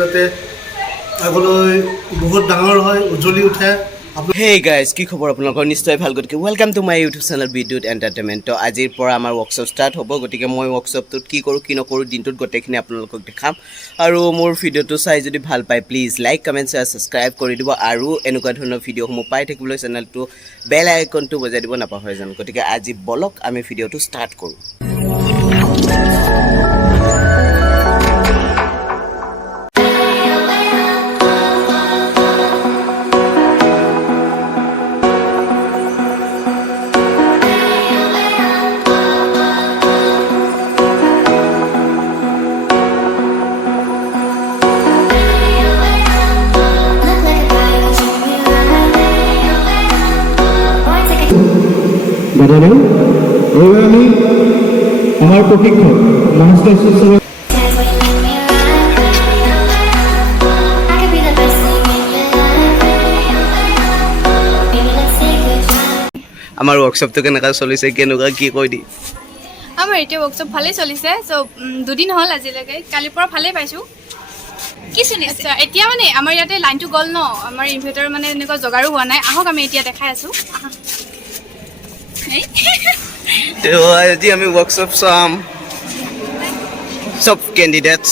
যাতে আগলৈ বহুত ডাঙৰ হয়, উজ্জ্বলি উঠে। হেই গাইজ, কি খবৰ আপোনালোকৰ? নিশ্চয় ভাল। গতিকে welcome to my YouTube channel বিদ্যুৎ এণ্টাৰটেইনমেণ্ট। তো আজিৰ পৰা আমাৰ ৱৰ্কশ্বপ ষ্টাৰ্ট হ'ব। গতিকে মই ৱৰ্কশ্বপটোত কি কৰোঁ কি নকৰোঁ দিনটোত গোটেইখিনি আপোনালোকক দেখাম। আৰু মোৰ ভিডিঅ'টো চাই যদি ভাল পায় please like comment share subscribe কৰি দিব। আৰু এনেকুৱা ধৰণৰ ভিডিঅ'সমূহ পাই থাকিবলৈ চেনেলটো বেল আইকনটো বজাই দিব নাপাহৰে যেন। গতিকে আজি বলক আমি ভিডিঅ'টো ষ্টাৰ্ট কৰোঁ। দাদাবাবু, এইবাৰ আমি আমাৰ প্ৰশিক্ষক মহাস্থান আমাৰ ৱৰ্কশ্বপটো কেনেকুৱা চলিছে, কেনেকুৱা কি কৈ দি? আমাৰ এতিয়া ৱৰ্কশ্বপ ভালেই চলিছে। দুদিন হ'ল আজিলৈকে, কালিৰ পৰা ভালেই পাইছোঁ। কি চলিছে? আচ্ছা, এতিয়া মানে আমাৰ ইয়াতে লাইনটো গ'ল ন, আমাৰ ইনভাৰ্টাৰ মানে এনেকুৱা জগাৰো হোৱা নাই। আহক আমি এতিয়া দেখাই আছোঁ। আজি আমি ৱৰ্কশ্বপ চাম চব কেণ্ডিডেটছ।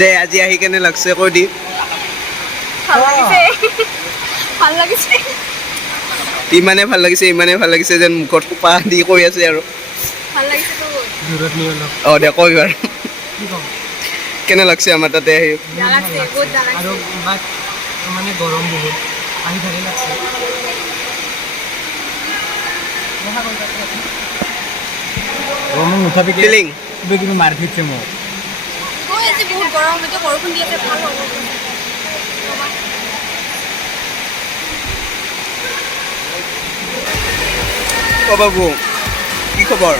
দে আজি আহি কেনে লাগছে কৈ দি। ভাল লাগিছে। ইমানে ভাল লাগিছে যেন মুখত সোপা দি কৈ আছে আৰু। ভাল লাগিছে তো। অঁ দে কৈ বাৰু, কেনে লাগছে আমাৰ তাতে আহি? আৰু মানে গৰম বহুত, আহি ভালে লাগছে। ফিলিং কিবা কিবি মাৰি দিছে মোক। আজি বহুত গৰম, এতিয়া বৰষুণ দি আছে, ভাল হ'ব। অ বাবু, কি খবৰ?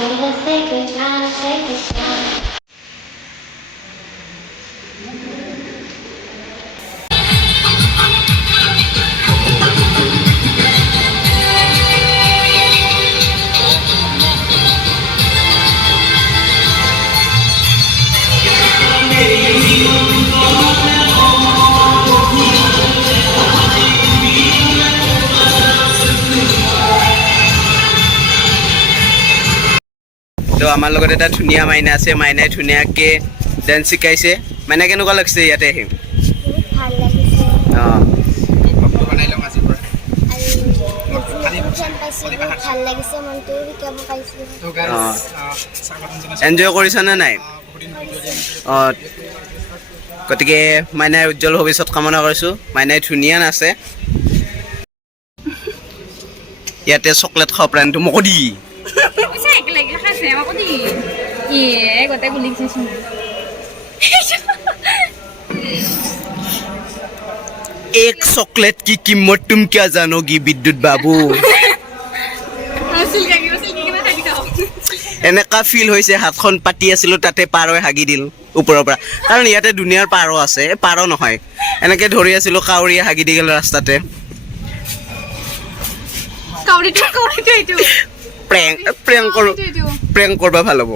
feel the sacred time, sacred time. তো আমাৰ লগত এটা ধুনীয়া মাইনা আছে, মাইনাই ধুনীয়াকৈ ডান্স শিকাইছে। মাইনা কেনেকুৱা লাগিছে ইয়াতে আহি? বহুত ভাল লাগিছে অঁ ভাল লাগিছে মনটো শিকাব পাইছোঁ এনজয় কৰিছানে নাই? অঁ গতিকে মাইনাৰ উজ্জ্বল ভৱিষ্যত কামনা কৰিছোঁ। মাইনাই ধুনীয়া নাচে। ইয়াতে চকলেট খাব প্ৰাণটো মোক দি एक चॉकलेट की कीमत तुम क्या जानोगी विद्युत बाबू? এনেকা ফিল হৈছে হাতখন পাতি আছিলোঁ তাতে পাৰই হাগি দিল ওপৰৰ পৰা। কাৰণ ইয়াতে দুনিয়াৰ পাৰ আছে, পাৰ নহয়। এনেকৈ ধৰি আছিলোঁ কাউৰীয়ে হাগি দি গ'ল ৰাস্তাতে। প্ৰেংক কৰিব ভাল হ'ব।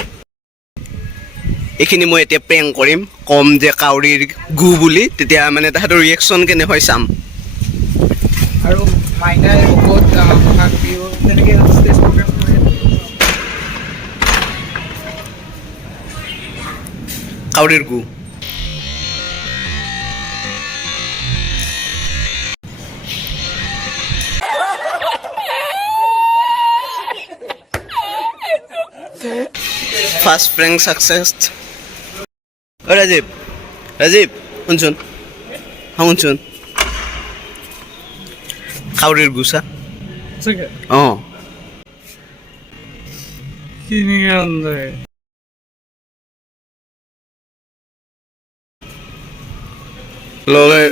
এইখিনি মই এতিয়া প্ৰেংক কৰিম, ক'ম যে কাউৰীৰ গু বুলি, তেতিয়া মানে তাহাঁতৰ ৰিয়েকশ্যন কেনে হয় চাম। আৰু মাইনাই বহুত বহাগ বিহু তেনেকৈ ষ্টেজ প্ৰগ্ৰেম কৰে। কাউৰীৰ গু first prank success. Rajiv Rajiv শুনচোন, শুনচোন, কাউৰীৰ গুচা। অঁ লগে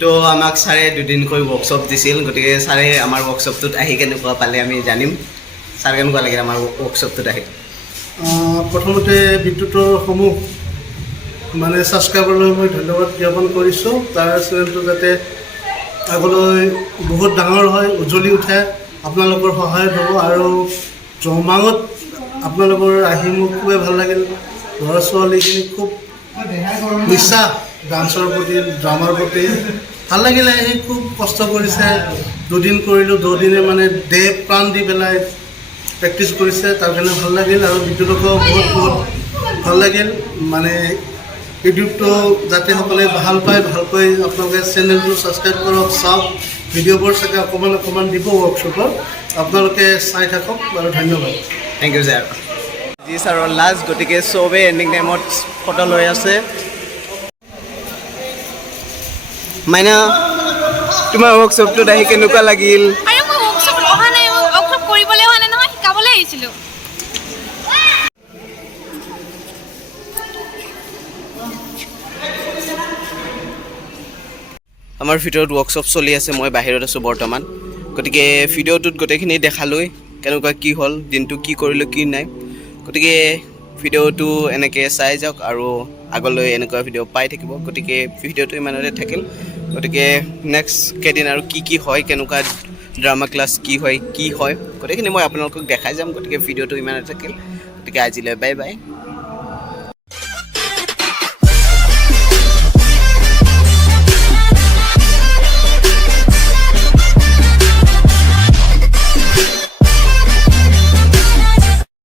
তো আমাক ছাৰে দুদিনকৈ ৱৰ্কশ্বপ দিছিল। গতিকে ছাৰে আমাৰ ৱৰ্কশ্বপটোত আহি কেনেকুৱা পালে আমি জানিম। ছাৰ কেনেকুৱা লাগিল আমাৰ ৱৰ্কশ্বপটোত আহি? প্ৰথমতে বিদ্যুতৰ সমূহ মানে ছাবস্ক্ৰাইবাৰলৈ মই ধন্যবাদ জ্ঞাপন কৰিছোঁ। তাৰ চেনেলটো যাতে আগলৈ বহুত ডাঙৰ হয়, উজ্জ্বলি উঠে, আপোনালোকৰ সহায়ত হ'ব। আৰু জমাঙত আপোনালোকৰ আহি মোক খুবেই ভাল লাগিল। ল'ৰা ছোৱালীখিনি খুব নিচা ডান্সৰ প্ৰতি, ড্ৰামাৰ প্ৰতি ভাল লাগিলে। আহি খুব কষ্ট কৰিছে, দুদিন কৰিলোঁ, দুদিনে মানে দেহ প্ৰাণ দি পেলাই প্ৰেক্টিছ কৰিছে, তাৰ কাৰণে ভাল লাগিল। আৰু বিদ্যুতকো বহুত বহুত ভাল লাগিল। মানে ইউটিউবটো যাতে সকলোৱে ভাল পায়, ভালকৈ আপোনালোকে চেনেলটো ছাবস্ক্ৰাইব কৰক, চাওক। ভিডিঅ'বোৰ চাগে অকণমান দিব ৱৰ্কশ্বপত, আপোনালোকে চাই থাকক। বাৰু ধন্যবাদ। Thank you sir. জি ছাৰৰ লাষ্ট, গতিকে চবেই এণ্ডিং টাইমত ফটো লৈ আছে। মাইনা, তোমাৰ ৱৰ্কশ্বপটোত আহি কেনেকুৱা লাগিল? আৰে মই ৱৰ্কশ্বপ অহা নাই, ৱৰ্কশ্বপ কৰিবলৈ অহা নাই নহয়, শিকাবলৈ আহিছিলোঁ। আমাৰ ভিতৰত ৱৰ্কশ্বপ চলি আছে, মই বাহিৰত আছোঁ বৰ্তমান। গতিকে ভিডিঅ'টোত গোটেইখিনি দেখালৈ কেনেকুৱা কি হ'ল, দিনটো কি কৰিলোঁ কি নাই। গতিকে ভিডিঅ'টো এনেকৈ চাই যাওক আৰু আগলৈ এনেকুৱা ভিডিঅ' পাই থাকিব। গতিকে ভিডিঅ'টো ইমানতে থাকিল। গতিকে নেক্সট কেইদিন আৰু কি হয়, কেনেকুৱা ড্ৰামা ক্লাছ কি হয় গোটেইখিনি মই আপোনালোকক দেখাই যাম। গতিকে ভিডিঅ'টো ইমানতে থাকিল। গতিকে আজিলৈ বাই বাই।